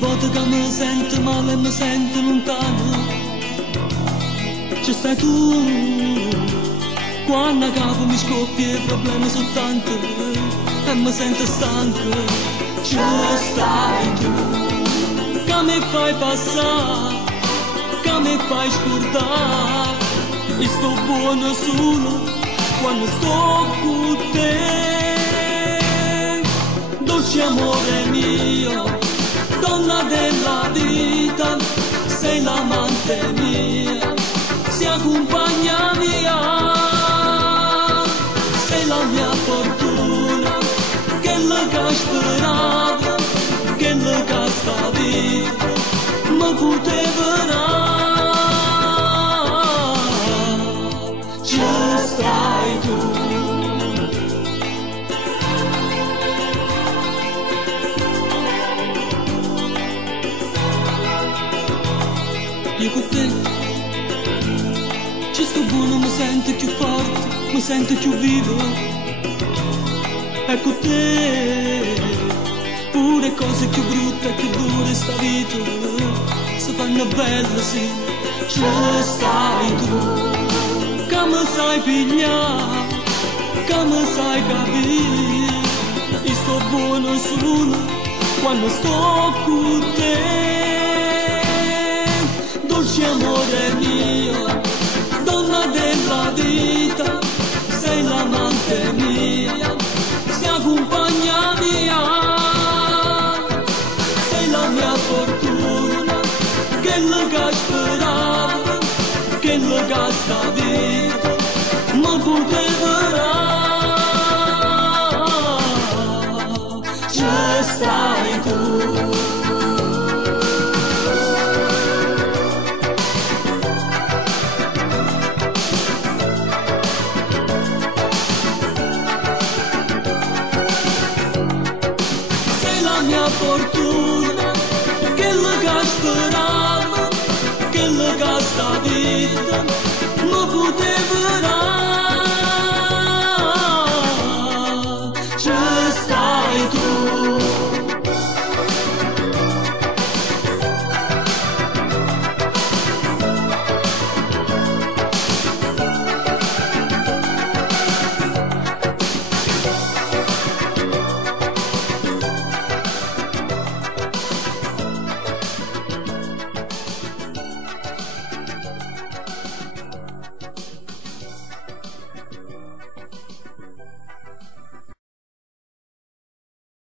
volte che mi sento male e mi sento lontano, ci stai tu. Quando a capo mi scoppia i problemi sono tanti e mi sento stanco, ci stai tu. Che mi fai passare, che mi fai scordare, e sto buono solo quando sto con te. Dolce amore mio, donna della vita, sei l'amante mia, sei compagna mia, sei la mia fortuna, che la che speravo, che la che sta vita, ma poteva dare, ci stai tu. Io con te ci sto buono, mi sento più forte, mi sento più vivo. E con te pure cose più brutte e più dure sta vita si fanno belle, sì, ci stai tu. Che mi sai pigliare, che mi sai capire, io sto buono solo quando sto con te. Dolce amore mio, donna della vita, sei l'amante mia, sei compagna mia, sei la mia fortuna, che la che speravo, che la che sta vita, ma poteva dare, ci stai tu. Fortuna, che la che speravo, che la che sta vita, ma poteva